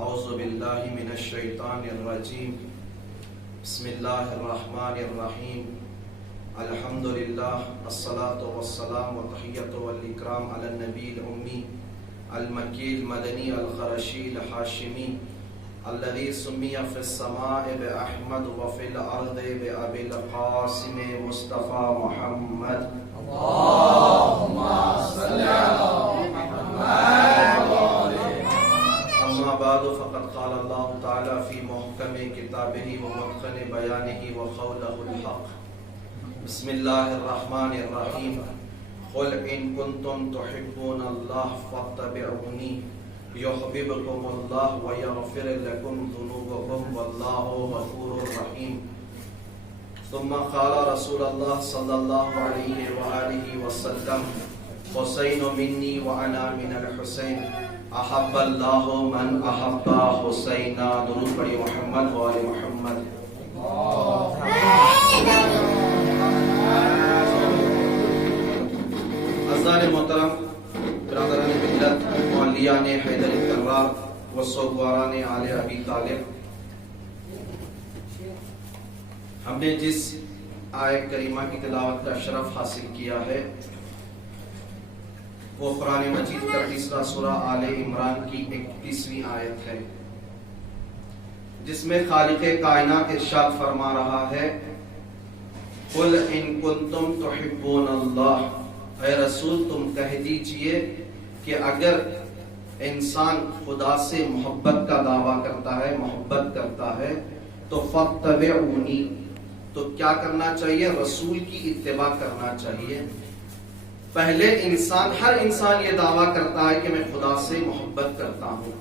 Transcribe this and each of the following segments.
اعوذ باللہ من الشیطان الرجیم بسم اللہ الرحمن الرحیم الحمدللہ الصلاة والسلام والتحیۃ والاکرام علی النبی الامی المکی المدنی القرشی الحاشمی الذي سمي في السماء بأحمد وفي الأرض بأبي القاسم مصطفى محمد اللهم صل على محمد. أما بعد فقد قال الله تعالى في محكم كتابه ومتقن بيانه وقوله الحق بسم الله الرحمن الرحيم قل إن كنتم تحبون الله فاتبعوني يحببكم الله ويغفر لكم ذنوبكم والله غفور رحيم. ثم قال رسول الله صلى الله عليه وآله وسلم حسين مني وأنا من الحسين أحب الله من أحب حسينا. درود پڑھی محمد و آل محمد. عزیزان محترم، برادران ملت، مولیان حیدر کرار و سوگواران آل ابی طالب، ہم نے جس آیت کریمہ کی تلاوت کا شرف حاصل کیا ہے وہ قرآن مجید کا تیسرا سورہ آل عمران کی 31ویں آیت ہے، جس میں خالق کائنات ارشاد فرما رہا ہے قل ان کنتم تحبون اللہ. اے رسول تم کہہ دیجئے کہ اگر انسان خدا سے محبت کا دعویٰ کرتا ہے، محبت کرتا ہے، تو فاتبعونی، تو کیا کرنا چاہیے؟ رسول کی اتباع کرنا چاہیے. پہلے ہر انسان یہ دعویٰ کرتا ہے کہ میں خدا سے محبت کرتا ہوں.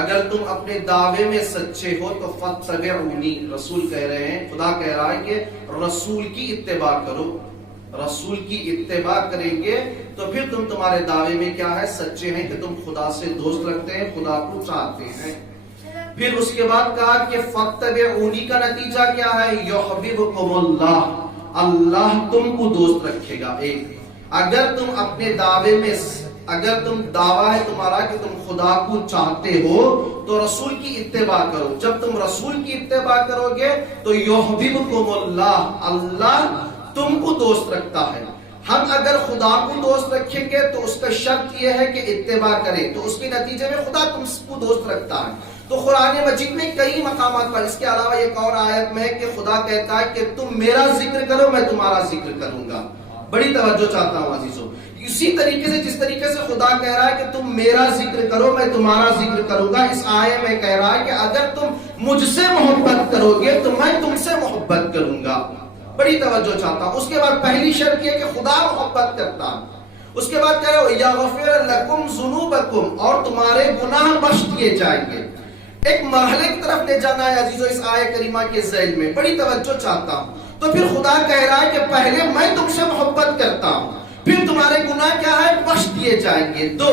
اگر تم اپنے دعوے میں سچے ہو تو فاتبعونی، رسول کہہ رہے ہیں، خدا کہہ رہا ہے کہ رسول کی اتباع کرو. رسول کی اتباع کریں گے تو پھر تمہارے دعوے میں کیا ہے؟ سچے ہیں کہ تم خدا سے دوست رکھتے ہیں، خدا کو چاہتے ہیں. پھر اس کے بعد کہا کہ فاتبعونی کا نتیجہ کیا ہے؟ یحببکم اللہ، اللہ تم کو دوست رکھے گا. ایک، اگر تم اپنے دعوے میں، اگر تم دعویٰ ہے تمہارا کہ تم خدا کو چاہتے ہو تو رسول کی اتباع کرو. جب تم رسول کی اتباع کرو گے تو یحببکم اللہ، اللہ تم کو دوست رکھتا ہے. ہم اگر خدا کو دوست رکھیں گے تو اس کا شرط یہ ہے کہ اتباع کریں، تو اس کے نتیجے میں خدا تم کو دوست رکھتا ہے. تو قرآن مجید میں کئی مقامات پر، اس کے علاوہ ایک اور آیت میں ہے کہ خدا کہتا ہے کہ تم میرا ذکر کرو میں تمہارا ذکر کروں گا. بڑی توجہ چاہتا ہوں عزیزوں. اسی طریقے سے جس طریقے سے خدا کہہ رہا ہے کہ تم میرا ذکر کرو میں تمہارا ذکر کروں گا، اس آیے میں کہہ رہا ہے کہ اگر تم مجھ سے محبت کرو گے تو میں تم سے محبت کروں گا. بڑی توجہ چاہتا ہوں. اس کے بعد پہلی شرط یہ کہ خدا محبت کرتا. اس کے بعد کہہ رہے ہو یغفر لکم ذنوبکم، اور تمہارے گناہ بخش دیے جائیں گے. ایک مرحلے کی طرف لے جانا ہے عزیزو اس آیہ کریمہ کے ذیل میں. بڑی توجہ چاہتا ہوں. تو پھر خدا کہہ رہا ہے کہ پہلے میں تم سے محبت کرتا ہوں، پھر تمہارے گناہ کیا ہے؟ بخش دیے جائیں گے. دو،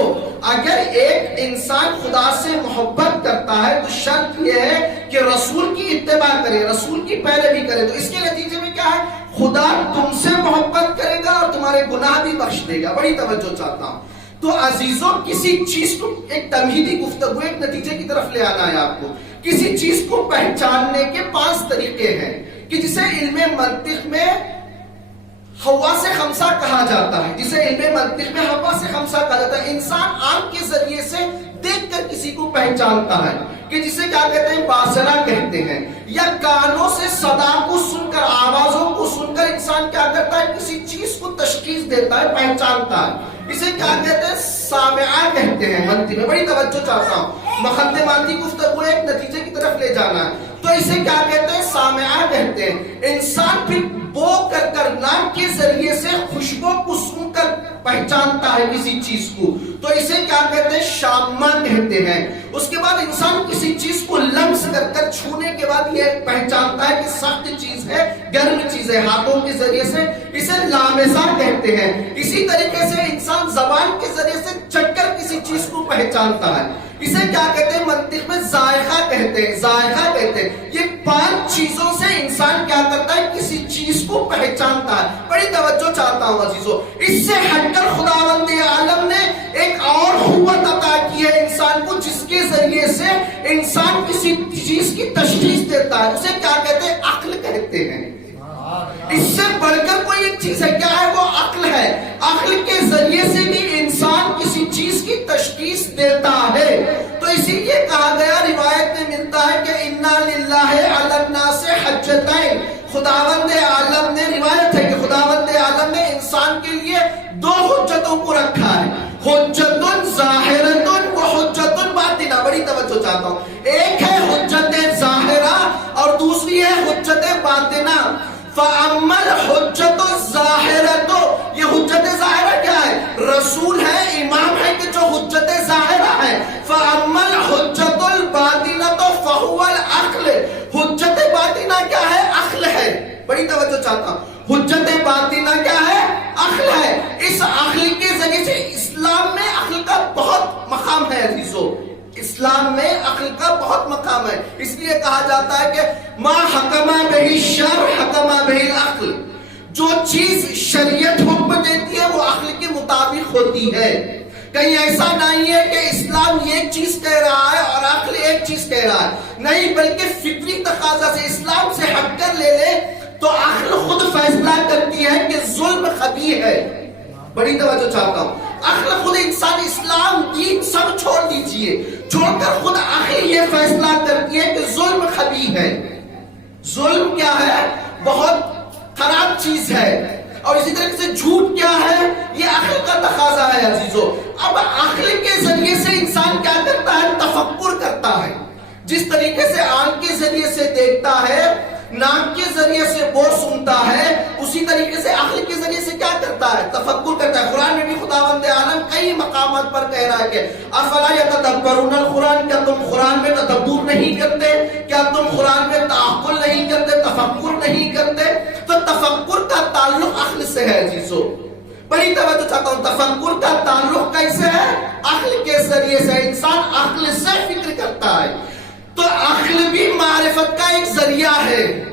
اگر ایک انسان خدا سے محبت کرتا ہے تو شرط یہ ہے کہ رسول کی اتباع کرے، رسول کی پیروی کرے. تو اس کے نتیجے میں کیا ہے؟ خدا تم سے محبت کرے گا اور تمہارے گناہ بھی بخش دے گا. بڑی توجہ چاہتا ہوں. تو عزیزوں کسی چیز کو، ایک تمہیدی گفتگو، ایک نتیجے کی طرف لے آنا ہے آپ کو. کسی چیز کو پہچاننے کے 5 طریقے ہیں کہ جسے علم منطق میں حواس خمسہ کہا جاتا ہے، جسے علم منطق میں حواس خمسہ کہا جاتا ہے. انسان آنکھ کے ذریعے سے دیکھ کر کسی کو پہچانتا ہے کہ جسے کیا کہتے ہیں؟ باصرہ کہتے ہیں. یا کانوں سے صدا کو سن کر، آوازوں کو سن کر انسان کیا کرتا ہے؟ کسی چیز کو تشخیص دیتا ہے، پہچانتا ہے. اسے کیا کہتے ہیں؟ سامعہ کہتے ہیں منطق میں. بڑی توجہ چاہتا ہوں. مقدماتی گفتگو ایک نتیجے کی طرف لے جانا ہے تو اسے کیا کہتے ہیں؟ سامعہ کہتے ہیں. انسان پھر بو کر ناک کے ذریعے سے خوشبو کو سن کر پہچانتا ہے کسی چیز کو، تو اسے کیا کہتے ہیں؟ شامہ کہتے ہیں. اس کے بعد انسان کسی چیز کو لمس کر چھونے کے بعد یہ پہچانتا ہے کہ سخت چیز ہے، گرم چیز ہے. ہاتھوں کے ذریعے سے اسے لامسہ کہتے ہیں. اسی طریقے سے انسان زبان کے ذریعے سے چکھ کر کسی چیز کو پہچانتا ہے. اسے کیا کہتے ہیں؟ منطق میں ذائقہ کہتے ہیں، ذائقہ کہتے ہیں. یہ 5 چیزوں سے انسان کیا کرتا ہے؟ کسی چیز کو پہچانتا ہے. بڑی توجہ چاہتا ہوں عزیزو. اس سے ہٹ کر خداوند عالم نے ایک اور قوت عطا آتی ہے انسان کو جس کے ذریعے سے انسان کسی چیز کی تشخیص دیتا ہے، اسے کیا کہتے ہیں؟ عقل کہتے ہیں۔ اس سے بڑھ کر کوئی ایک چیز ہے، کیا ہے وہ؟ عقل ہے۔ عقل کے ذریعے سے بھی انسان کسی چیز کی تشخیص دیتا ہے۔ تو اسی لیے کہا گیا، روایت میں ملتا ہے کہ اِنَّا لِلَّهِ عَلَى النَّاسِ حَجَّتَيْنِ، خداوند عالم نے، روایت ہے کہ خداوند عالم نے انسان کے لیے دو حجتوں کو رکھا ہے، حجت ظاہرۃ و حجت باطنہ۔ بڑی توجہ چاہتا ہوں، ایک ہے حجت ظاہرہ اور دوسری ہے حجت باطنہ۔ فَأَمَّا الْحُجَّةُ الظَّاهِرَةُ، یہ حجت ظاہرہ کیا ہے؟ رسول ہے، امام ہے کہ جو حجت ظاہرہ ہے۔ فَأَمَّا الْحُجَّةُ الْبَاطِنَةُ فَهُوَ الْعَقْلُ، حجت باطنہ کیا ہے؟ عقل ہے۔ بڑی توجہ چاہتا ہوں، حجت باطنہ کیا ہے؟ عقل ہے۔ اس عقل کے ذریعے سے اسلام میں عقل کا بہت مقام ہے عزیزو، اسلام میں عقل کا بہت مقام ہے۔ اس لیے کہا جاتا ہے کہ ما حکم بہ الشرع حکم بہ العقل، جو چیز شریعت حکم دیتی ہے وہ عقل کے مطابق ہوتی ہے۔ کہیں ایسا نہیں ہے کہ اسلام ایک چیز کہہ رہا ہے اور عقل ایک چیز کہہ رہا ہے، نہیں، بلکہ فطری تقاضا سے اسلام سے ہٹ کر لے لے تو عقل خود فیصلہ کرتی ہے کہ ظلم خبیث ہے۔ بڑی توجہ چاہتا ہوں، عقل خود انسان، اسلام دین سب چھوڑ دیجئے، چھوڑ کر خود عقل یہ فیصلہ کرتی ہے کہ ظلم خبیث ہے۔ ظلم کیا ہے؟ بہت خراب چیز ہے۔ اور اسی طرح سے جھوٹ کیا ہے؟ یہ عقل کا تقاضا ہے عزیزو۔ اب عقل کے ذریعے سے انسان کیا کرتا ہے؟ تفکر کرتا ہے۔ جس طریقے سے آنکھ کے ذریعے سے دیکھتا ہے، ناک کے ذریعے سے وہ سنتا ہے، اسی طریقے سے عقل کے ذریعے سے کیا کرتا ہے؟ تفکر کرتا ہے۔ قرآن میں بھی خداوند عالم کئی مقامات پر کہہ رہا ہے کہ افلا یتدبرون القرآن، کیا تم قرآن میں تدبر نہیں کرتے؟ کیا تم قرآن میں تعقل نہیں کرتے، تفکر نہیں کرتے؟ تو تفکر کا تعلق عقل سے ہے عزیزو۔ بڑی توجہ چاہتا ہوں، تفکر کا تعلق کیسے ہے؟ عقل کے ذریعے سے۔ انسان عقل سے فکر کرتا ہے، تو عقل بھی معرفت کا ایک ذریعہ ہے۔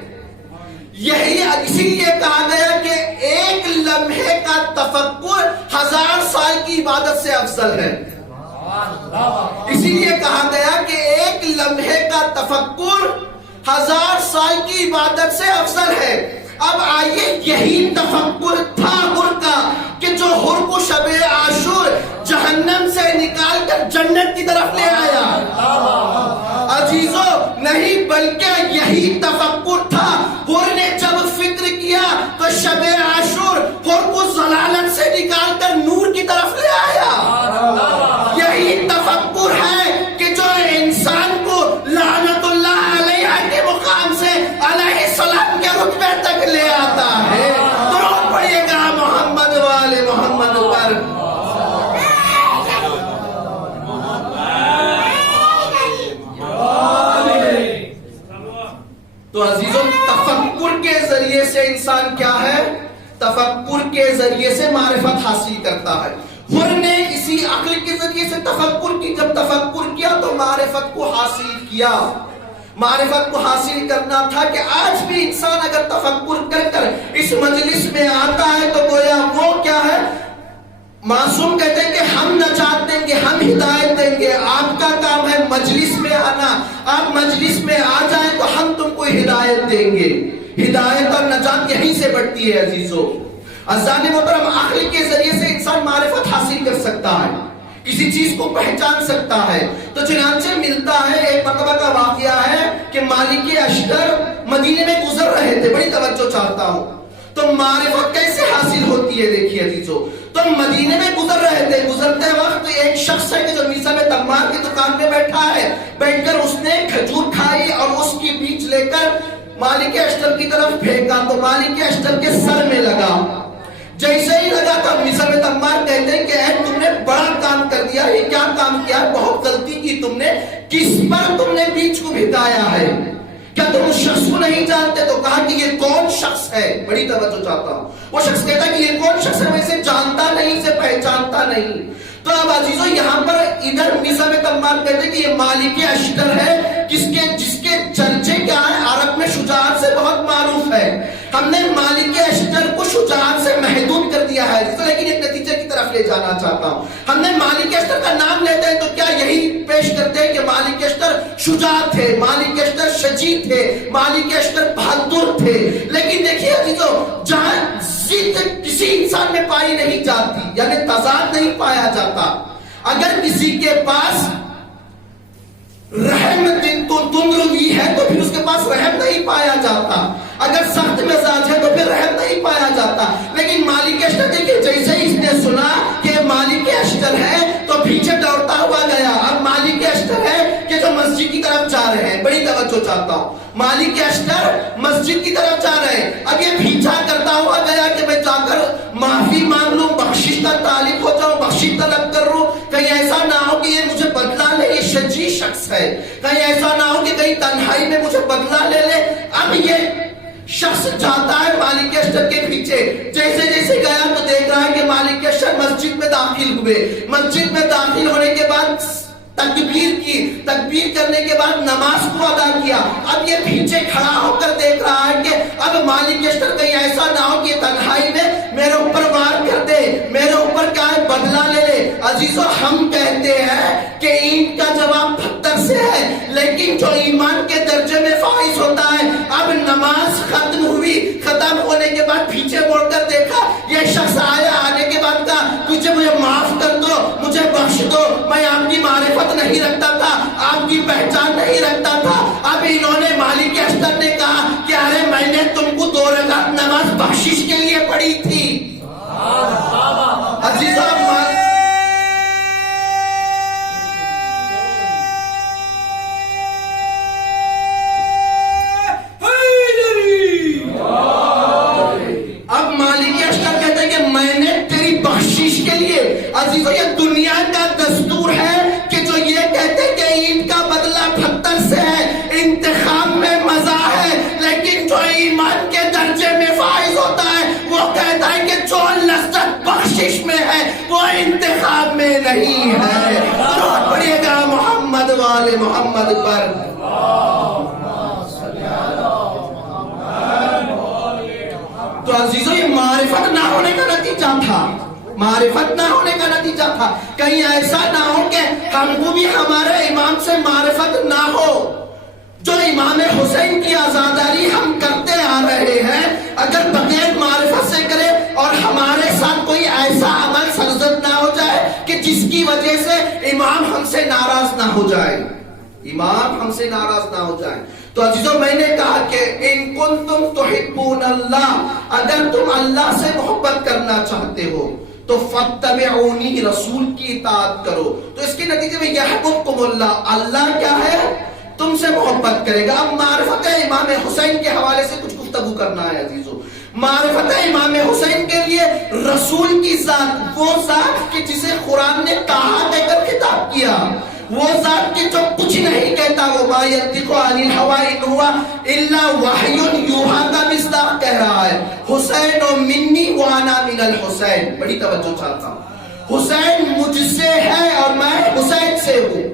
یہی اسی لیے کہا گیا کہ ایک لمحے کا تفکر 1000 سال کی عبادت سے افضل ہے۔ اسی لیے کہا گیا کہ ایک لمحے کا تفکر 1000 سال کی عبادت سے افضل ہے۔ اب آئیے، یہی تفکر تھا حر کا کہ جو حر کو شب عاشور جہنم سے نکال کر جنت کی طرف لے آیا عزیزو، نہیں بلکہ یہی تفکر تھا حر نے جب فکر کیا تو شب عاشور حر کو ضلالت سے نکال کر نور کی طرف لے آیا۔ یہی تفکر ہے کہ جو انسان کو لعنت اللہ علیہ کے مقام سے علیہ السلام کے رتبے تک لے آتا ہے۔ درود پڑھیے گا محمد والے محمد پر۔ تو عزیزوں، تفکر کے ذریعے سے انسان کیا ہے؟ تفکر کے ذریعے سے معرفت حاصل کرتا ہے۔ حر نے اسی عقل کے ذریعے سے تفکر کی، جب تفکر کیا تو معرفت کو حاصل کیا۔ معرفت کو حاصل کرنا تھا کہ آج بھی انسان اگر تفکر کر کر اس مجلس میں آتا ہے تو گویا وہ کیا ہے؟ معصوم کہتے ہیں کہ ہم نجات دیں گے، ہم ہدایت دیں گے، آپ کا کام ہے مجلس میں آنا، آپ مجلس میں آ جائیں تو ہم تم کو ہدایت دیں گے۔ ہدایت اور نجات یہیں سے بڑھتی ہے عزیزو۔ عزیزان محترم، عقل کے ذریعے سے انسان معرفت حاصل کر سکتا ہے، کسی چیز کو پہچان سکتا ہے۔ تو چنانچہ ملتا ہے، ایک مرتبہ کا واقعہ ہے کہ مالک اشتر مدینے میں گزر رہے تھے۔ بڑی توجہ چاہتا ہوں، تو معرفت کیسے حاصل ہوتی ہے دیکھیے عزیزو۔ تو مدینے میں گزر رہے تھے، گزرتے وقت ایک شخص ہے کہ جو میسا میں تمار کی دکان میں بیٹھا ہے، بیٹھ کر اس نے کھجور کھائی اور اس کی بیج لے کر مالک اشتر کی طرف پھینکا تو مالک اشتر کے سر میں لگا۔ جیسے ہی لگا تو میسا میں تمار کہتے ہیں کہ اے تم نے بڑا کام کر دیا، یہ کیا کام کیا؟ بہت غلطی کی تم نے، کس پر تم نے بیج کو بھگایا ہے؟ کیا تم اس شخص کو نہیں جانتے؟ تو کہا کہ یہ کون شخص ہے؟ بڑی توجہ چاہتا ہوں۔ وہ شخص کہتا ہے کہ یہ کون شخص ہے؟ میں اسے جانتا نہیں، اسے پہچانتا نہیں۔ تو اب عزیزو، یہاں پر ادھر میسا میں تمار کہتے ہیں کہ یہ مالک اشتر ہے، جس کے چرچے کیا ہے؟ عرب میں شجاعت سے بہت معروف ہے۔ ہم نے مالک اشتر کو شجاعت سے محدود کر دیا ہے، لیکن ایک نتیجے کی طرف طرف لے جانا چاہتا ہوں. ہم نے مالک اشتر کا نام لیتے ہیں تو کیا یہی پیش کرتے ہیں کہ مالک اشتر شجاع تھے, مالک اشتر شجیع تھے, مالک اشتر بہادر تھے. لیکن دیکھیے عزیزو, جہاں ضد کسی انسان میں پائی نہیں جاتی, یعنی تضاد نہیں پایا جاتا. اگر کسی کے پاس رحم تندروی ہے تو پھر اس کے پاس رحم نہیں پایا جاتا. اگر سخت مزاج ہے تو پھر رحم نہیں پایا جاتا. لیکن مالک اشتر دیکھیں, جیسے اس نے سنا کہ مالک اشتر ہے تو پیچھے دوڑتا ہوا گیا. اب مالک اشتر ہے کہ جو مسجد کی طرف جا رہے ہیں, بڑی توجہ چاہتا ہوں, مالک اشتر مسجد کی طرف جا رہے ہیں. اب یہ پیچھا کرتا ہوا گیا کہ میں جا کر معافی مانگ لوں, بخشش کا طالب ہو جاؤں, بخشش طلب کر لوں, کہیں ایسا نہ ہو کہ یہ مجھے بدلا لے, یہ شجیع شخص ہے, کہیں ایسا نہ ہو کہ کہیں تنہائی میں مجھے بدلا لے لے. اب یہ شخص جاتا ہے مالک اشتر کے پیچھے. جیسے جیسے گیا تو دیکھ رہا ہے کہ مالک اشتر مسجد میں داخل ہوئے. مسجد میں داخل ہونے کے بعد تکبیر کی, تکبیر کرنے کے بعد نماز کو ادا کیا. اب یہ پیچھے کھڑا ہو کر دیکھ رہا ہے کہ اب مالک اشتر کہیں ایسا نہ ہو کہ تنہائی میں میرے اوپر وار کر دے, میرے اوپر کیا ہے بدلہ لے لے. عزیزو, ہم کہتے ہیں کہ اینٹ کا جواب پتھر سے ہے, لیکن جو ایمان کے درجے میں فائز ہوتا ہے. اب نماز ختم ہوئی, ختم ہونے کے بعد پیچھے مڑ کر دیکھا, یہ شخص آیا, آنے کے بعد کہا مجھے معاف کر دو, مجھے بخش دو, میں آپ کی معرفت نہیں رکھتا تھا, آپ کی پہچان نہیں رکھتا تھا. اب انہوں نے مالک اشتر نے کہا کہ ارے میں نے تم کو 2 رکعت نماز بخشش کے لیے پڑھی تھی. عزیزو, اب مالک اشتر کہتے ہیں کہ میں نے تیری بخشش کے لیے. عزیزو, یہ دنیا کا دستور ہے کہ جو یہ کہتے ہیں کہ اینٹ کا بدلہ پتھر سے ہے, انتخاب میں مزہ ہے, لیکن جو ایمان کے درجے میں فائز ہوتا ہے وہ کہتا ہے کہ جو لذت بخشش میں ہے وہ انتخاب میں نہیں ہے. درود پڑھیے گا محمد والے محمد پر. تو عزیزو, یہ معرفت نہ ہونے کا نتیجہ تھا, معرفت نہ ہونے کا نتیجہ تھا. کہیں ایسا نہ ہو کہ ہم کو بھی ہمارے امام سے معرفت نہ ہو. جو امام حسین کی عزاداری ہم کرتے آ رہے ہیں, اگر بغیر معرفت سے کرے اور ہمارے ساتھ کوئی ایسا عمل سرزد نہ ہو جائے کہ جس کی وجہ سے امام ہم سے ناراض نہ ہو جائے, امام ہم سے ناراض نہ ہو جائے. تو عزیزو, میں نے کہا کہ ان کنتم تحبون اللہ, اگر تم اللہ سے محبت کرنا چاہتے ہو تو فاتبعونی, رسول کی اطاعت کرو. تو اس کے نتیجے میں یحببکم اللہ, اللہ کیا ہے, تم سے محبت کرے گا. اب معرفت امام حسین کے حوالے سے کچھ گفتگو کرنا ہے عزیزو. معرفت امام حسین کے لیے رسول کی ذات, وہ ذات کہ جسے قرآن نے کہا کہہ کر خطاب کیا, وہ ذات کی جو کچھ نہیں کہتا, وہ ما ینطق عن الہوی ان ہوا الا وحی یوحی کا مصداق کہہ رہا ہے. حسین منی وانا من الحسین. بڑی توجہ چاہتا ہوں, حسین مجھ سے ہے اور میں حسین سے ہوں.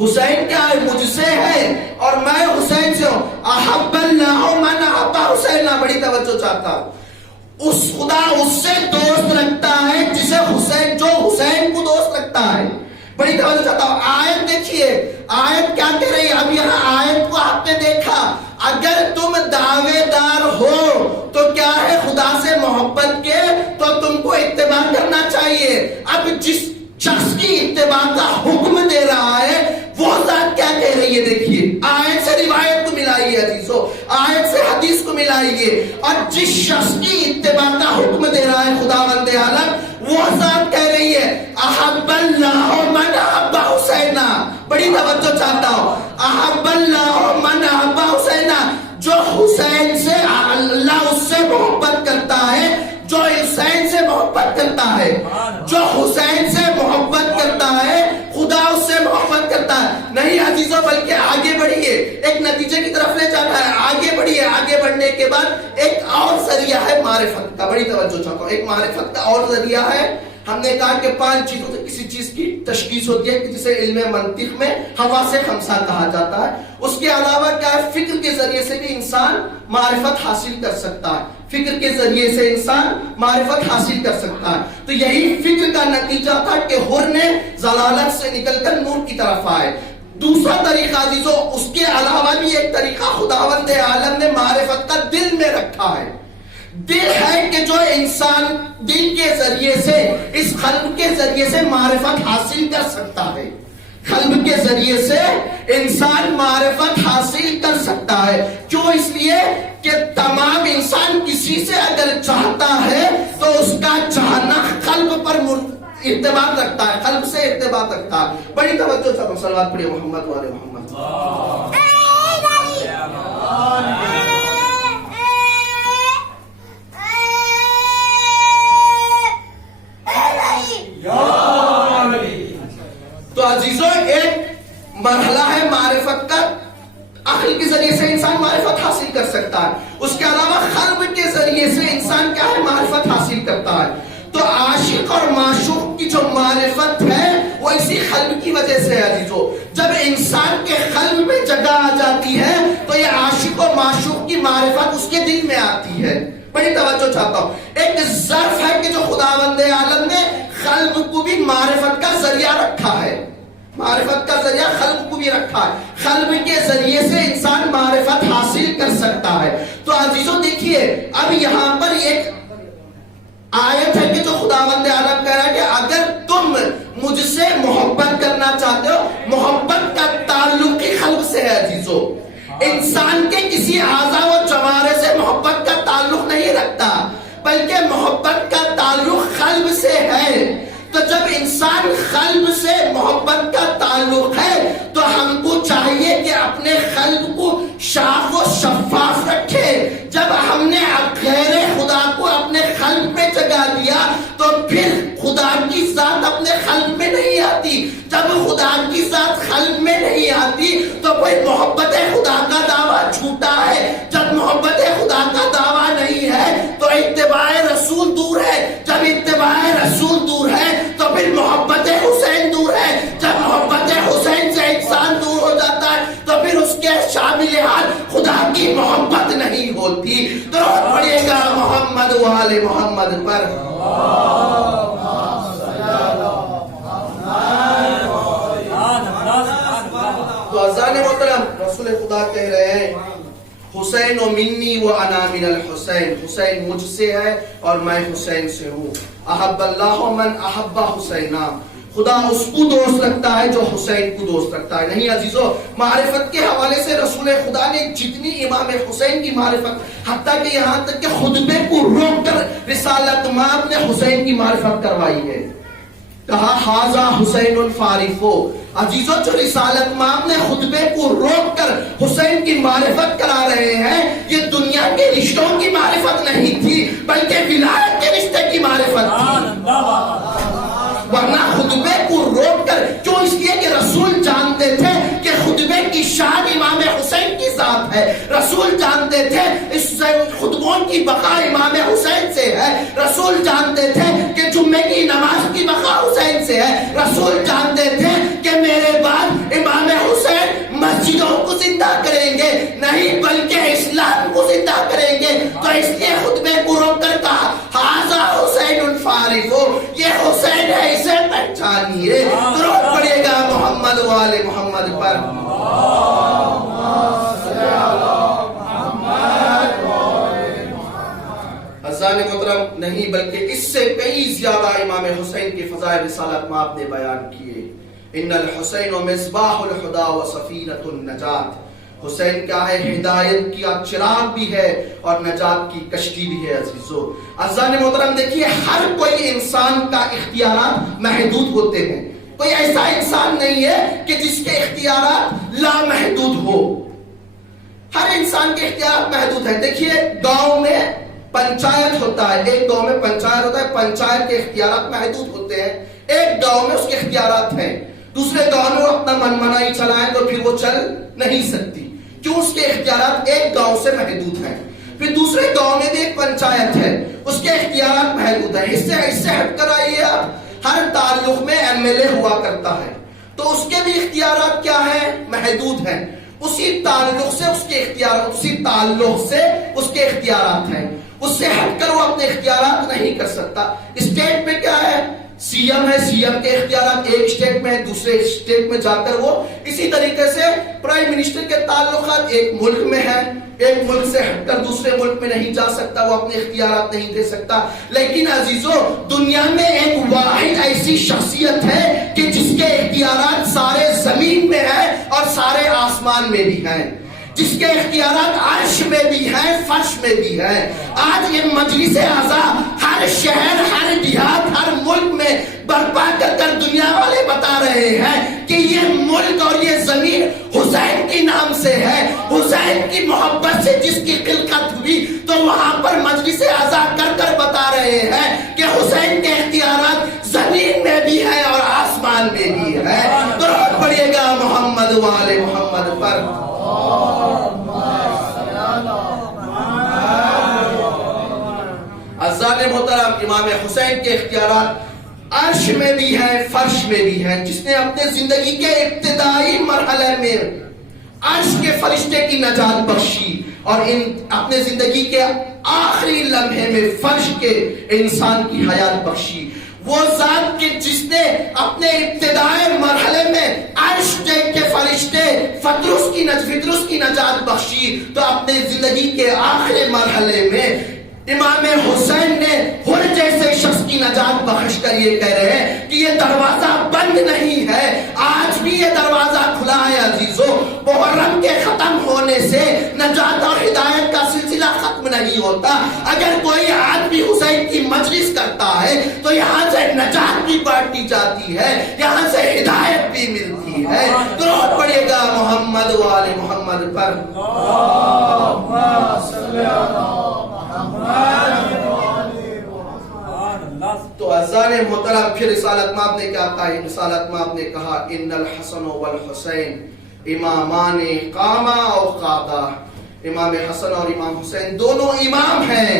حسین کیا ہے, مجھ سے ہے اور میں حسین سے ہوں. احب اللہ من احب حسین. بڑی توجہ چاہتا ہوں, اس خدا اس سے دوست رکھتا ہے جسے حسین, جو حسین کو دوست رکھتا ہے. بڑی توجہ چاہتا ہوں. آیت دیکھیے, آیت کیا کہہ رہی ہے. اب یہاں آیت کو آپ نے دیکھا, اگر تم دعوے دار ہو تو کیا ہے, خدا سے محبت کے, تو تم کو اتباع کرنا چاہیے. اب جس شخص کی اتباع کا حکم دے رہا ہے وہ ذات کیا کہہ رہی ہے, دیکھیے. آیت سے روایت کو ملائیے عزیزو, آیت سے حدیث کو ملائیے, اور جس شخص کی اتباع کا حکم دے رہا ہے خداوند عالم, وہ ذات کہہ رہی ہے احب اللہ من احب حسین. بڑی توجہ چاہتا ہوں, احب اللہ من احب حسین, جو حسین سے اللہ اس سے محبت کرتا ہے, جو حسین سے محبت کرتا ہے, جو حسین سے محبت کرتا ہے, خدا اس سے محبت کرتا ہے. نہیں عزیزو, بلکہ آگے بڑھیے, ایک نتیجے کی طرف لے جانا ہے. آگے بڑھیے, آگے بڑھنے کے بعد ایک اور ذریعہ ہے معرفت کا. بڑی توجہ چاہتا ہوں, ایک معرفت کا اور ذریعہ ہے. ہم نے کہا کہ 5 چیزوں سے کسی چیز کی تشخیص ہوتی ہے, جسے علم منطق میں حواس خمسہ کہا جاتا ہے. اس کے علاوہ کیا ہے, فکر کے ذریعے سے بھی انسان معرفت حاصل کر سکتا ہے. فکر کے ذریعے سے انسان معرفت حاصل کر سکتا ہے. تو یہی فکر کا نتیجہ تھا کہ حر نے ضلالت سے نکل کر نور کی طرف آئے. دوسرا طریقہ عزیزو، اس کے علاوہ بھی ایک طریقہ خداوند عالم نے معرفت کا دل میں رکھا ہے. دل ہے کہ جو انسان دل کے ذریعے سے، اس قلب کے ذریعے سے معرفت حاصل کر سکتا ہے. قلب کے ذریعے سے انسان معرفت حاصل کر سکتا ہے. کیوں؟ اس لیے کہ تمام انسان کسی سے اگر چاہتا ہے تو اس کا چاہنا قلب پر ارتباط رکھتا ہے، قلب سے ارتباط رکھتا ہے. بڑی توجہ چاہتا ہوں، صلوات پڑھیے محمد والے محمد. تو عزیزو، ایک مرحلہ ہے معرفت کا، عقل کے ذریعے سے انسان معرفت حاصل کر سکتا ہے. اس کے علاوہ قلب کے ذریعے سے انسان کیا ہے؟ معرفت حاصل کرتا ہے. تو عاشق اور معشوق کی جو معرفت ہے وہ اسی قلب کی وجہ سے ہے عزیزو. جب انسان کے قلب میں جگہ آ جاتی ہے تو یہ عاشق اور معشوق کی معرفت اس کے دل میں آتی ہے. بڑی توجہ چاہتا ہوں. ایک ظرف ہے کہ جو خداوند عالم نے قلب کو بھی معرفت کا ذریعہ رکھا ہے. معرفت کا ذریعہ قلب کو بھی رکھا ہے. قلب کے ذریعے سے انسان معرفت حاصل کر سکتا ہے. تو عزیزو دیکھیے، اب یہاں پر ایک آیت ہے کہ جو خداوند عالم کہہ رہا ہے کہ اگر تم مجھ سے محبت کرنا چاہتے ہو، محبت کا تعلق ہی قلب سے ہے عزیزو. انسان کے کسی اعضاء و جوارح سے محبت کا تعلق نہیں رکھتا، بلکہ محبت کا تعلق قلب سے ہے. تو جب انسان قلب سے محبت کا تعلق ہے تو ہم کو چاہیے کہ اپنے قلب کو صاف و شفاف رکھے. جب ہم نے غیر خدا کو اپنے قلب میں جگہ دیا تو پھر خدا کی ذات اپنے قلب میں نہیں آتی. جب خدا کی ذات قلب میں نہیں آتی تو کوئی محبت خدا کا دعویٰ جھوٹا ہے. جب محبت خدا کا دعویٰ نہیں ہے تو اتباع رسول دور ہے. جب اتباع رسول دور ہے تو پھر محبت حسین دور ہے. جب محبت حسین سے انسان دور ہو جاتا ہے تو پھر اس کے شامل حال خدا کی محبت نہیں ہوتی. درود پڑھیے گا محمد وآل محمد پر. تو اذان محترم، رسول خدا کہہ رہے ہیں حسین و منی و انا من الحسین، حسین مجھ سے ہے اور میں حسین سے ہوں. احب اللہ من احب حسینا، خدا اس کو دوست رکھتا ہے جو حسین کو دوست رکھتا ہے. نہیں عزیزو، معرفت کے حوالے سے رسول خدا نے جتنی امام حسین کی معرفت، حتیٰ کہ یہاں تک کہ خطبے کو روک کر رسالت مآب نے حسین کی معرفت کروائی ہے. کہا حاذا حسین الفارفو. عزیزو، جو رسالت مآب نے خطبے کو روک کر حسین کی معرفت کرا رہے ہیں، یہ دنیا کے رشتوں کی معرفت نہیں تھی بلکہ ولایت کے رشتے کی معرفت تھی. ورنہ خطبے کو روک کر، کیوں؟ اس لیے کہ رسول جانتے تھے کہ خطبے کی شان امام حسین کی ذات ہے. رسول جانتے تھے اس خطبوں کی بقا امام حسین سے ہے. رسول جانتے تھے کہ جمعے کی نماز کی بقا حسین سے ہے. رسول جانتے تھے کہ میرے بعد امام حسین مسجدوں کو زندہ کریں گے، نہیں بلکہ اسلام کو زندہ کریں گے. تو اس لیے خطبے کو روک کر کہا حاذا حسین الفارفو، یہ حسین ہے، اسے پہچانیے. درود پڑھیے گا محمد والے محمد پر. اذان محترم، نہیں بلکہ اس سے کئی زیادہ امام حسین کی فضائل رسالت مآب نے بیان کیے. ان الحسین مصباح الہدی و سفینۃ النجات. حسین کیا ہے؟ ہدایت کی چراغ بھی ہے اور نجات کی کشتی بھی ہے. عزیزو، اذان محترم دیکھیے، ہر کوئی انسان کا اختیارات محدود ہوتے ہیں. کوئی ایسا انسان نہیں ہے کہ جس کے اختیارات لامحدود ہو. ہر انسان کے اختیارات محدود ہیں. دیکھیے، گاؤں میں پنچایت ہوتا ہے، ایک گاؤں میں پنچایت ہوتا ہے. پنچایت کے اختیارات محدود ہوتے ہیں. ایک گاؤں میں اس کے اختیارات ہیں، دوسرے گاؤں میں وہ اپنا من منائی چلائیں تو پھر وہ چل نہیں سکتی. کیوں؟ اس کے اختیارات ایک گاؤں سے محدود ہیں. پھر دوسرے گاؤں میں بھی ایک پنچایت ہے، اس کے اختیارات محدود ہیں. اس سے ہٹ کر آئیے آپ، ہر تعلق میں ایم ایل اے ہوا کرتا ہے تو اس کے بھی اختیارات کیا ہیں؟ محدود ہیں. اسی تعلق سے اس کے اختیارات، اسی تعلق سے اس کے اختیارات ہیں. اس سے ہٹ کر وہ اپنے اختیارات نہیں کر سکتا. اسٹیٹ میں کیا ہے؟ سی ایم ہے، سی ایم کے اختیارات ایک اسٹیٹ میں دوسرے اسٹیٹ میں جا کر وہ اسی طریقے سے پرائم منسٹر کے تعلقات ایک ملک میں ہے، ایک ملک سے ہٹ کر دوسرے ملک میں نہیں جا سکتا، وہ اپنے اختیارات نہیں دے سکتا. لیکن عزیزو، دنیا میں ایک واحد ایسی شخصیت ہے کہ جس کے اختیارات سارے زمین میں ہیں اور سارے آسمان میں بھی ہیں، جس کے اختیارات عرش میں بھی ہیں، فرش میں بھی ہیں. آج یہ مجلس اعضاء ہر شہر، ہر دیہات، ہر ملک میں برپا کر کر دنیا والے بتا رہے ہیں کہ یہ ملک اور یہ زمین حسین کے نام سے ہے، حسین کی محبت سے جس کی خلقت ہوئی. تو وہاں پر مجلس اعضاء کر کر بتا رہے ہیں کہ حسین کے اختیارات زمین میں بھی ہے اور آسمان میں بھی ہے. درود پڑھیے گا محمد وآل محمد پر. عزیزان محترم، امام حسین کے اختیارات عرش میں بھی ہیں، فرش میں بھی ہیں. جس نے اپنے زندگی کے ابتدائی مرحلے میں عرش کے فرشتے کی نجات بخشی اور اپنے زندگی کے آخری لمحے میں فرش کے انسان کی حیات بخشی، وہ ذات کہ جس نے اپنے ابتدائی مرحلے میں عرش کے فرشتے فطرس کی نجات بخشی، تو اپنے زندگی کے آخری مرحلے میں امام حسین نے ہر جیسے شخص کی نجات بخش کر یہ کہہ رہے ہیں کہ یہ دروازہ بند نہیں ہے، آج بھی یہ دروازہ کھلا ہے. عزیزو، محرم کے ختم ہونے سے نجات اور ہدایت کا سلسلہ ختم نہیں ہوتا. اگر کوئی آدمی حسین کی مجلس کرتا ہے تو یہاں سے نجات بھی بانٹی جاتی ہے، یہاں سے ہدایت بھی ملتی ہے. درود پڑھیے گا محمد وآل محمد پر. تو عزیزان محترم، پھر رسالت مآب نے کیا کہا؟ رسالت مآب نے کہا ان الحسن والحسین امامان قاما او قادا. امام حسن اور امام حسین دونوں امام ہیں،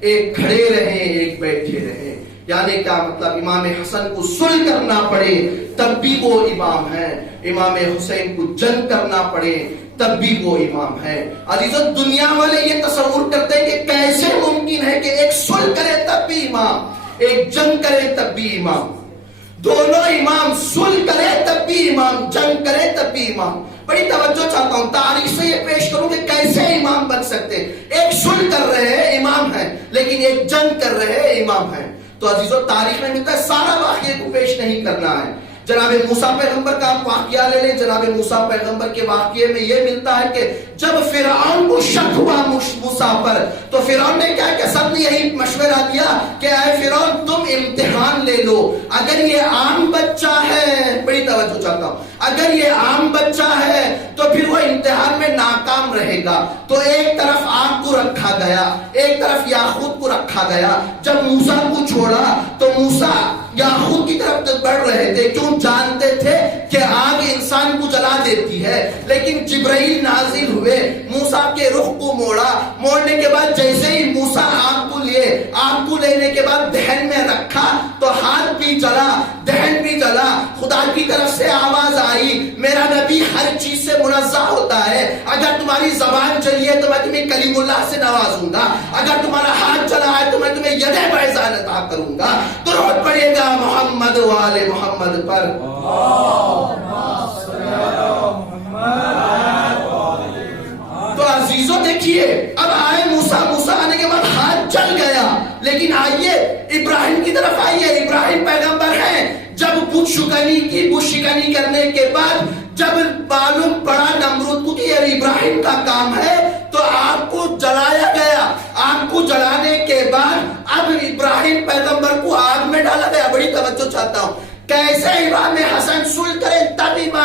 ایک کھڑے رہیں ایک بیٹھے رہیں. یعنی کیا مطلب؟ امام حسن کو صلح کرنا پڑے تب بھی وہ امام ہیں، امام حسین کو جنگ کرنا پڑے تب بھی وہ امام ہے. عزیزو، دنیا والے یہ تصور کرتے ہیں کہ کیسے ممکن ہے کہ ایک صلح کرے تب بھی امام، ایک جنگ کرے تب بھی امام. دونوں امام، صلح کرے تب بھی امام، جنگ کرے تب بھی امام. بڑی توجہ چاہتا ہوں، تاریخ سے یہ پیش کروں کہ کیسے امام بن سکتے. ایک صلح کر رہے ہیں امام ہیں، لیکن ایک جنگ کر رہے ہیں امام ہیں. تو عزیزو، تاریخ میں ملتا ہے، سارا واقعے کو پیش نہیں کرنا ہے. جناب موسیٰ پیغمبر کا آپ واقعہ لے لیں. جناب موسیٰ پیغمبر کے واقعے میں یہ ملتا ہے کہ جب فرعون کو شک ہوا موسیٰ پر، تو فرعون نے کیا کہ سب نے یہی مشورہ دیا کہ اے فرعون، تم امتحان لے لو. اگر یہ عام بچہ ہے، بڑی توجہ چاہتا ہوں، اگر یہ عام بچہ ہے تو پھر وہ امتحان میں ناکام رہے گا. تو ایک طرف آگ کو رکھا گیا، ایک طرف یاقوت کو رکھا گیا. جب موسیٰ کو چھوڑا تو موسیٰ یاقوت کی طرف بڑھ رہے تھے، کیوں؟ جانتے تھے کہ آگ انسان کو جلا دیتی ہے. لیکن جبرائیل نازل ہوئے، موسیٰ کے رخ کو موڑنے کے بعد جیسے ہی موسیٰ آگ کو لینے کے بعد دہن میں رکھا تو ہاتھ بھی جلا، دہن بھی جلا. خدا کی طرف سے آواز آئی، میرا نبی ہر چیز سے منزہ ہوتا ہے. اگر تمہاری زبان چلی ہے تو میں تمہیں کلیم اللہ سے نوازوں گا، اگر تمہارا ہاتھ چلا ہے تو میں تمہیں ید بیضاء عطا کروں گا. درود پڑھیے گا محمد وآل محمد پر. تو عزیزو دیکھیے، اب آئے موسیٰ آنے کے بعد ہاتھ جل گیا. لیکن آئیے ابراہیم کی طرف آئیے. ابراہیم پیغمبر ہیں. جب بت شکنی کرنے کے بعد جب معلوم پڑا نمرود کو کہ یہ ابراہیم کا کام ہے تو آگ کو جلایا گیا. آگ کو جلانے کے بعد اب ابراہیم پیغمبر کو آگ میں ڈالا گیا. بڑی توجہ چاہتا ہوں، کیسے امام حسن صلح کرے تب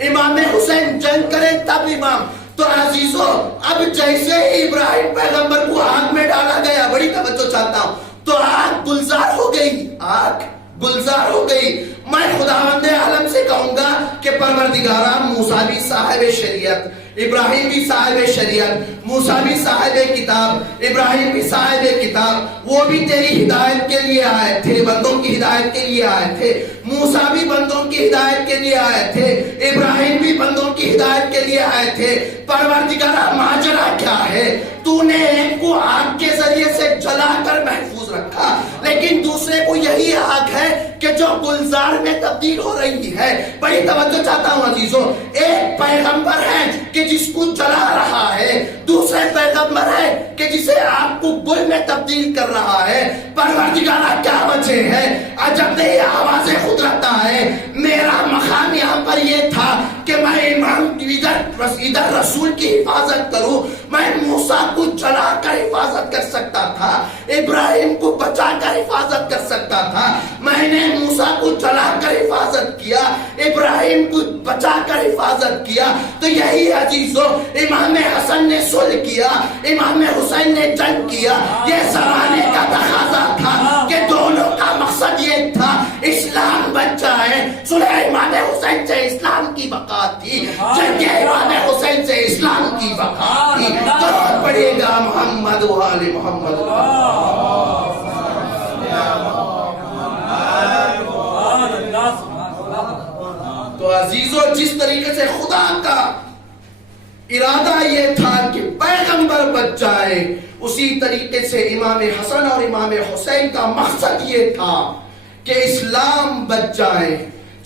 امام حسین جنگ کرے تب امام. تو عزیزو، اب جیسے ہی ابراہیم پیغمبر کو آگ میں ڈالا گیا، بڑی توجہ چاہتا ہوں، تو آگ گلزار ہو گئی. آگ گلزار ہو گئی. میں خداوند عالم سے کہوں گا کہ پروردگارا، موسیٰ بھی صاحب شریعت، ابراہیم بھی صاحب شریعت، موسیٰ بھی صاحب کتاب، ابراہیم بھی صاحب کتاب. وہ بھی تیری ہدایت کے لیے آئے تھے، بندوں کی ہدایت کے لیے آئے تھے. موسیٰ بھی بندوں کی ہدایت کے لیے آئے تھے، ابراہیم بھی بندوں کی ہدایت کے لیے آئے تھے. پروردگارا، ماجرا کیا ہے؟ تو نے ایک کو آگ کے ذریعے سے جلا کر محفوظ رکھا، لیکن دوسرے کو یہی آگ ہے کہ جو گلزار میں تبدیل ہو رہی ہے۔ بڑی توجہ چاہتا ہوں عزیزوں، ایک پیغمبر ہے کہ جس کو جلا رہا ہے، دوسرے پیغمبر ہے کہ جسے آپ کو گل میں تبدیل کر رہا ہے۔ پروردگارہ کیا وجہ ہے؟ جب نے یہ آوازیں خود رکھتا ہے، میرا مقام یہاں پر یہ تھا کہ میں امام ادھر رسول کی حفاظت کروں، میں موسیٰ کو جلا کر حفاظت کر سکتا تھا، ابراہیم کو بچا کر حفاظت کر سکتا تھا، میں نے موسیٰ کو جلا کر حفاظت کیا، ابراہیم کو بچا کر حفاظت کیا۔ تو یہی عزیزو امام حسن نے صلح کیا، امام حسین نے جنگ کیا، یہ زمانے کا تقاضا تھا کہ دونوں کا مقصد یہ تھا اسلام بچ جائے۔ صلح امام حسین سے اسلام کی بقا تھی، جنگ امام حسین سے اسلام کی بقا تھی۔ درود پڑھیے گا محمد و آل محمد۔ تو عزیزو جس طریقے سے خدا کا ارادہ یہ تھا کہ پیغمبر بچ جائے، اسی طریقے سے امام حسن اور امام حسین کا مقصد یہ تھا کہ اسلام بچ جائے،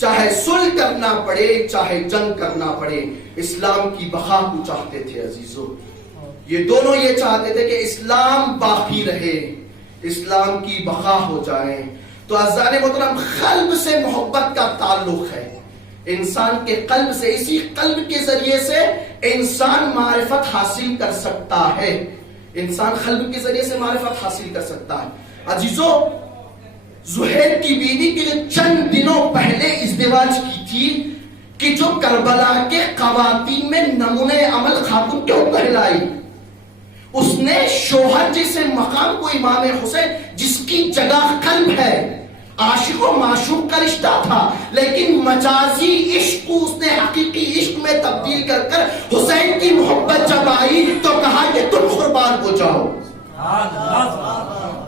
چاہے صلح کرنا پڑے چاہے جنگ کرنا پڑے، اسلام کی بقا کو چاہتے تھے عزیزو۔ یہ دونوں یہ چاہتے تھے کہ اسلام باقی رہے، اسلام کی بقا ہو جائے۔ تو عزیزان محترم، قلب سے محبت کا تعلق ہے انسان کے قلب سے، اسی قلب کے ذریعے سے انسان معرفت حاصل کر سکتا ہے، انسان قلب کے ذریعے سے معرفت حاصل کر سکتا ہے۔ عزیزو زہیر کی بیوی کے جو چند دنوں پہلے ازدواج کی تھی کہ جو کربلا کے خواتین میں نمونہ عمل خاتون کیوں کہلائی، اس نے شوہر جیسے مقام کو امام حسین جس کی جگہ قلب ہے، عاشق و معشوق کا رشتہ تھا، لیکن مجازی عشق کو اس نے حقیقی عشق میں تبدیل کر کر حسین کی محبت جب آئی تو کہا کہ تم قربان ہو جاؤ،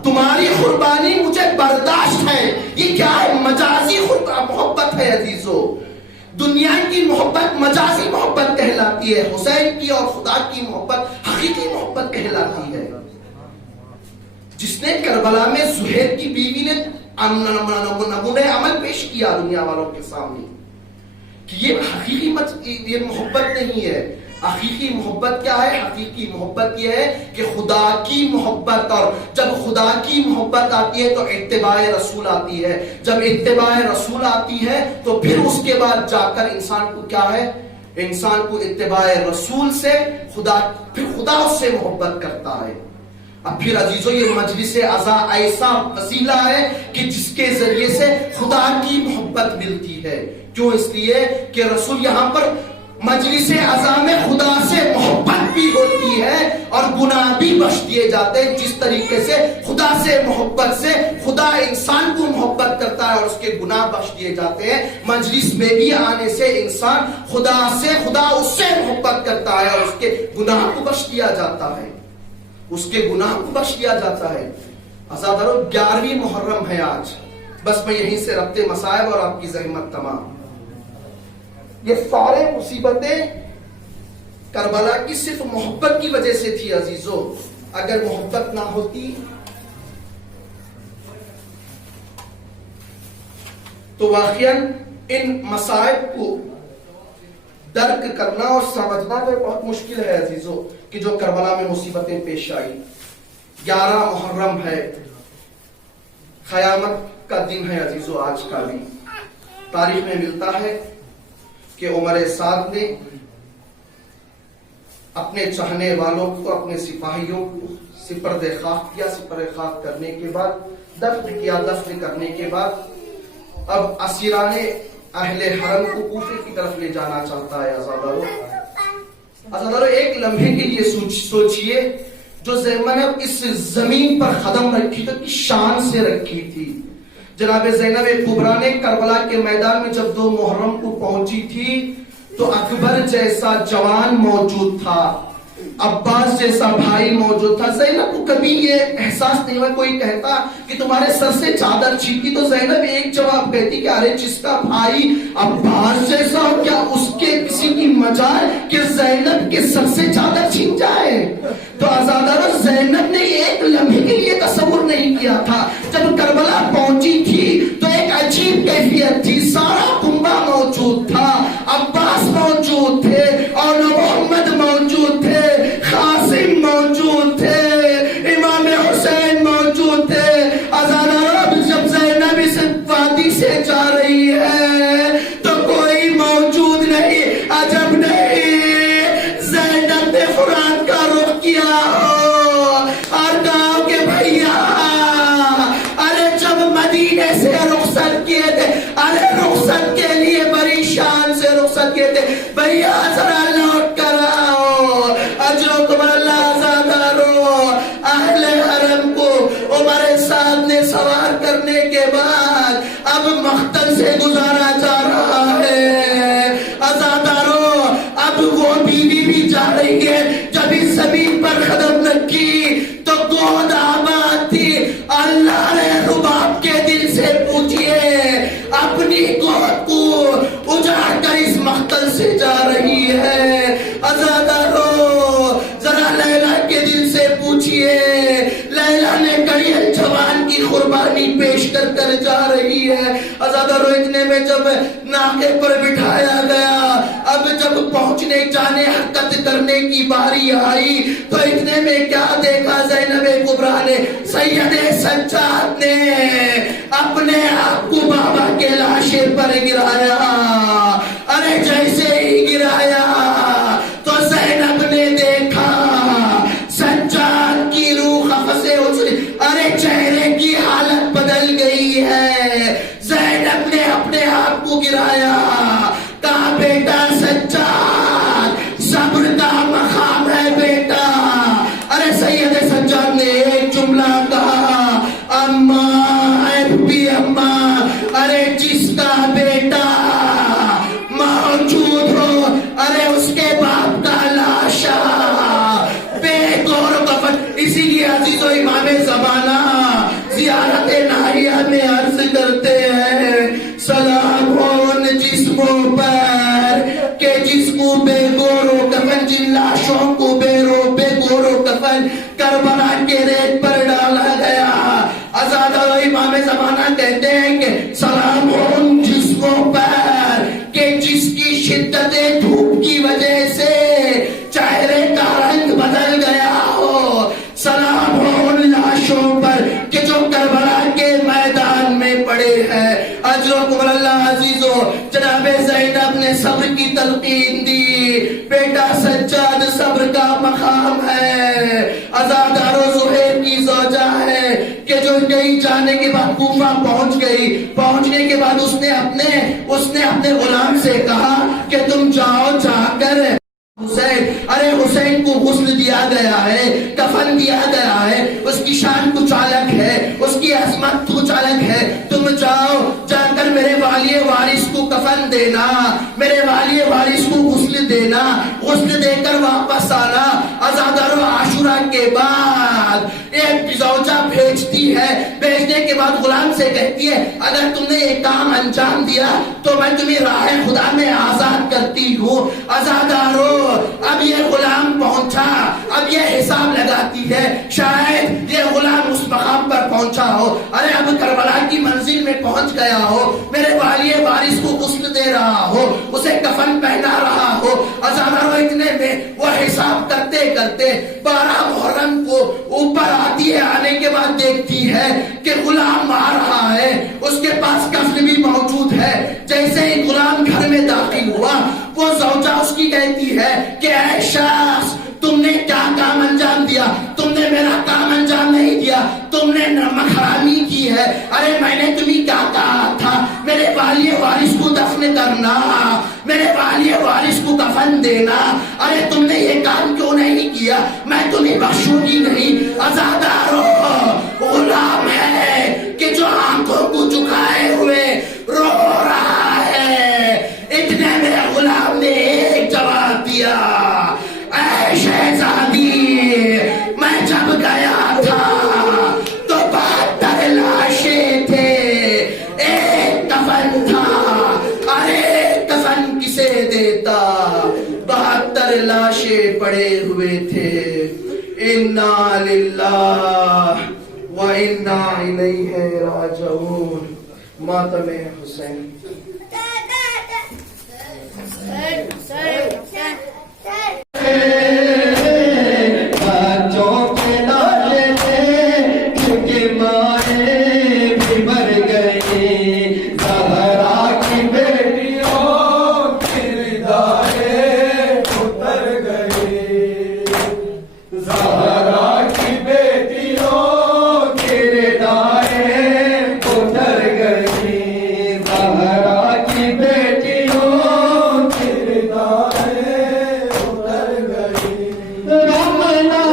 تمہاری قربانی مجھے برداشت ہے۔ یہ کیا ہے؟ مجازی محبت ہے عزیزو۔ دنیا کی محبت مجازی محبت کہلاتی ہے، حسین کی اور خدا کی محبت حقیقی محبت کہلاتی ہے۔ جس نے کربلا میں زہیر کی بیوی نے نمونہ عمل پیش کیا دنیا والوں کے سامنے کہ یہ حقیقی یہ محبت نہیں ہے۔ حقیقی محبت کیا ہے؟ حقیقی محبت یہ ہے کہ خدا کی محبت، اور جب خدا کی محبت آتی ہے تو اتباع رسول آتی ہے، جب اتباع رسول آتی ہے تو پھر اس کے بعد جا کر انسان کو کیا ہے؟ انسان کو اتباع رسول سے پھر خدا اس سے محبت کرتا ہے۔ اب پھر عزیزو یہ مجلس عزا ایسا وسیلہ ہے کہ جس کے ذریعے سے خدا کی محبت ملتی ہے۔ کیوں؟ اس لیے کہ رسول یہاں پر مجلس عزا میں خدا سے محبت بھی ہوتی ہے اور گناہ بھی بخش دیے جاتے ہیں۔ جس طریقے سے خدا سے محبت سے خدا انسان کو محبت کرتا ہے اور اس کے گناہ بخش دیے جاتے ہیں، مجلس میں بھی آنے سے انسان خدا اس سے محبت کرتا ہے اور اس کے گناہ کو بخش دیا جاتا ہے، اس کے گناہ کو بخش دیا جاتا ہے۔ عزادارو 11ویں محرم ہے آج، بس میں یہیں سے ربط مصائب اور آپ کی زحمت تمام، یہ سارے مصیبتیں کربلا کی صرف محبت کی وجہ سے تھی عزیزو۔ اگر محبت نہ ہوتی تو واقعاً ان مصائب کو درک کرنا اور سمجھنا بہت مشکل ہے عزیزو کہ جو کربلا میں مصیبتیں پیش آئی۔ 11 محرم ہے، قیامت کا دن ہے عزیزو۔ آج کا بھی تاریخ میں ملتا ہے کہ عمر سعد نے اپنے چاہنے والوں کو، اپنے سپاہیوں کو سپرد خاک کیا، سپرد خاک کرنے کے بعد دفن کیا، دفن کرنے کے بعد اب اسیران اہل حرم کو کوفے کی طرف لے جانا چاہتا ہے۔ عزادارو ایک لمحے کے لیے سوچئے، جو زینب اس زمین پر قدم رکھی تو کس شان سے رکھی تھی۔ جناب زینب کبریٰ نے کربلا کے میدان میں جب 2 محرم کو پہنچی تھی تو اکبر جیسا جوان موجود تھا، عباس جیسا بھائی موجود تھا. زینب کو کبھی یہ احساس نہیں ہوا کوئی کہتا کہ تمہارے سر سے چادر چھینی تو زینب ایک جواب کہتی کہ ارے جس کا بھائی عباس جیسا ہو کیا اس کے کسی کی مجال کہ زینب کے سر سے چادر چھین جائے. تو آزادارو زینب نے ایک لمحے کے لیے تصور نہیں کیا تھا. جب کربلا پہنچی تھی تو ایک عجیب کیفیت تھی. سارا کنبہ موجود تھا, عباس موجود تھے اور محمد موجود تھے, قاسم موجود تھے, امام حسین موجود تھے. اب جب زینب اس وادی سے جا رہی ہے تو کوئی موجود نہیں. عجب نہیں زینب نے قرآن کا رخ کیا اور کہا کہ بھیا ارے جب مدینے سے رخصت کیے تھے, ارے رخصت کے لیے بڑی شان سے رخصت کیے تھے, بھیا ذرا لوٹ کر آؤ. اجرکم اللہ آزادارو, اہل حرم کو عمر سعد نے سوار کرنے کے بعد اب مقتل سے گزارا جا رہا ہے. آزادارو اب وہ بیوی بھی جا رہی ہے. جب اس زمین پر قدم رکھی تو گود آباد تھی. اللہ نے رباب کے دل سے پوچھئے اپنی گود کو اجاڑ کر اس مقتل سے جا رہی ہے. آزادارو ذرا لیلا کے دل سے پوچھئے, لیلا نے کڑیل جوان کی قربانی پیش کر کر جا رہی ہے. آزادارو اتنے میں جب ناکے پر بٹھایا گیا, اب جب پہنچنے جانے حرکت کرنے کی باری آئی تو اتنے میں کیا دیکھا زینب کبریٰ نے, سید سجاد نے اپنے آپ کو بابا کے لاشے پر گرایا. ارے جیسے ہی گرایا تو زینب نے دیکھا سجاد کی روح قفس سے اچھلی. ارے چہرے کی حالت بدل گئی ہے. زینب نے اپنے آپ کو گرایا, کہا بیٹا سجاد صبر کا مقام ہے بیٹا. ارے سید سجاد نے ایک جملہ کہا, اماں اے بھی اماں, ارے جس کا بیٹا موجود ہو ارے اس کے باپ کا لاشا بے گور و کفن. اسی لیے عزیز و امام زمانہ زیارت ناحیہ میں عرض کرتے ہیں, سلام ان جسموں پر کہ جس کو بے گور و کفن, جن لاشوں کو بے گور و کفن کربلا کے ریت پر ڈالا گیا. آزادہ امام زمانہ کہتے ہیں کہ سلام ان جسموں پر کہ جس کی شدت دھوپ کی وجہ سے چہرے کا رنگ بدل گیا ہو. سلام ان لاشوں پر کہ جو کربلا کے میدان میں پڑے ہیں. اجرکم اللہ عزیزو, جناب زینب نے صبر کی تلقین دی. بیٹا سجاد صبر کا مقام ہے. آزادارو زہیر کی زوجہ ہے کہ جو کہیں جانے کے بعد کوفہ پہنچ گئی. پہنچنے کے بعد اس نے اپنے غلام سے کہا کہ تم جاؤ, جا کر حسین, ارے حسین کو غسل دیا گیا ہے, کفن دیا گیا ہے, اس کی شان کچھ الگ ہے, اس کی عظمت کچھ الگ ہے. تم جاؤ, جا کر میرے والی وارث کو کفن دینا, میرے والی وارث کو غسل دینا, غسل دے کر واپس آنا. آزادارو عاشورہ کے بعد ایک زوجہ بھیجتی ہے, بھیجنے کے بعد غلام سے کہتی ہے اگر تم نے یہ کام انجام دیا تو میں تمہیں راہ خدا میں آزاد کرتی ہوں. آزادارو اب یہ غلام پہنچا, اب یہ حساب لگاتی ہے شاید یہ غلام اس مقام پر پہنچا ہو, ارے اب کربلا کی منزل میں پہنچ گیا ہو, میرے والی وارث کو غسل دے رہا ہو, اسے کفن پہنا رہا ہو. آزادارو اتنے میں وہ حساب کرتے کرتے 12 محرم کو اوپر آتی ہے. آنے کے بعد دیکھتی ہے کہ غلام آ رہا ہے, اس کے پاس کفن بھی موجود ہے. جیسے ہی غلام گھر میں داخل ہوا وہ زوجہ اس کی کہتی ہے کہ اے شخص تم نے کیا کام انجام دیا, تم نے میرا کام انجام نہیں دیا, تم نے نمک حرامی کی ہے. ارے میں نے تمہیں کیا کہا تھا, میرے والی وارث کو دفن کرنا, میرے والی وارث کو کفن دینا, ارے تم نے یہ کام کیوں نہیں کیا, میں تمہیں بخشوں گی نہیں. آزادارو غلام ہے کہ جو آنکھوں کو جھکائے ہوئے رو رہا ہے. اتنے میں غلام نے ایک جواب دیا, اے شہزادی کفن تھا، ارے کفن کسے دیتا، 72 لاشیں پڑے ہوئے تھے. انا للہ و انا الیہ راجعون. ماتم حسین. بچوں کے نالے کے مائیں بھی مر گئی، زہرا کی بیٹیوں کرداریں اتر گئی، زہرا کی بیٹیوں کرداریں اتر گئی، زہرا کی بیٹیوں کرداریں اتر گئی. رمنا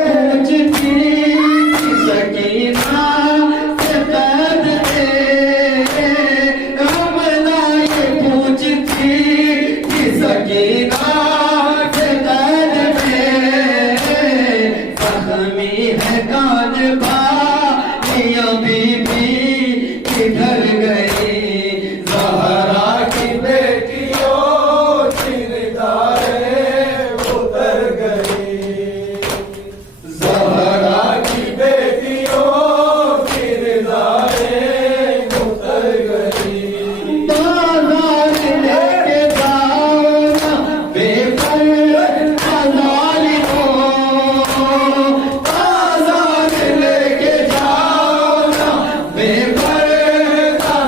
پوچھتی سکینہ سے قید ہے، رمنا یہ پوچھتی سکینہ سے قید ہے، زخمی ہے کانبا یہ بی بی کدھر گئی، زہرا کی بیٹیوں کرداریں اتر گئی، زہرا کی بیٹیوں کرداریں اتر گئی. بازار لے کے جاؤ نا بے پر ظالموں، بازار لے کے جاؤ نا بے پر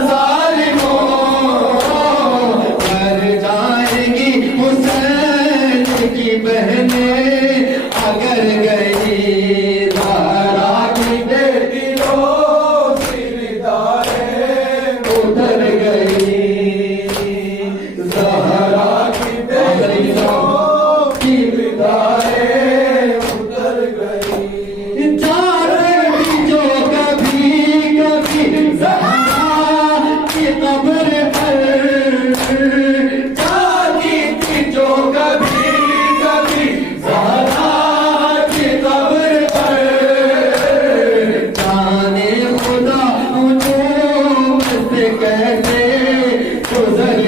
ظالموں، مر جائیں گی حسین کی بہنیں اگر گئی، زہرا کی بیٹیوں کرداریں اتر گئی، زہرا کی بیٹیوں کرداریں اتر گئی. جاتی جو کبھی کبھی زہرا کی قبر پر، جاتی تھی جو کبھی کبھی زہرا کی قبر پر، جانے خدا نجوم سے کیسے گزر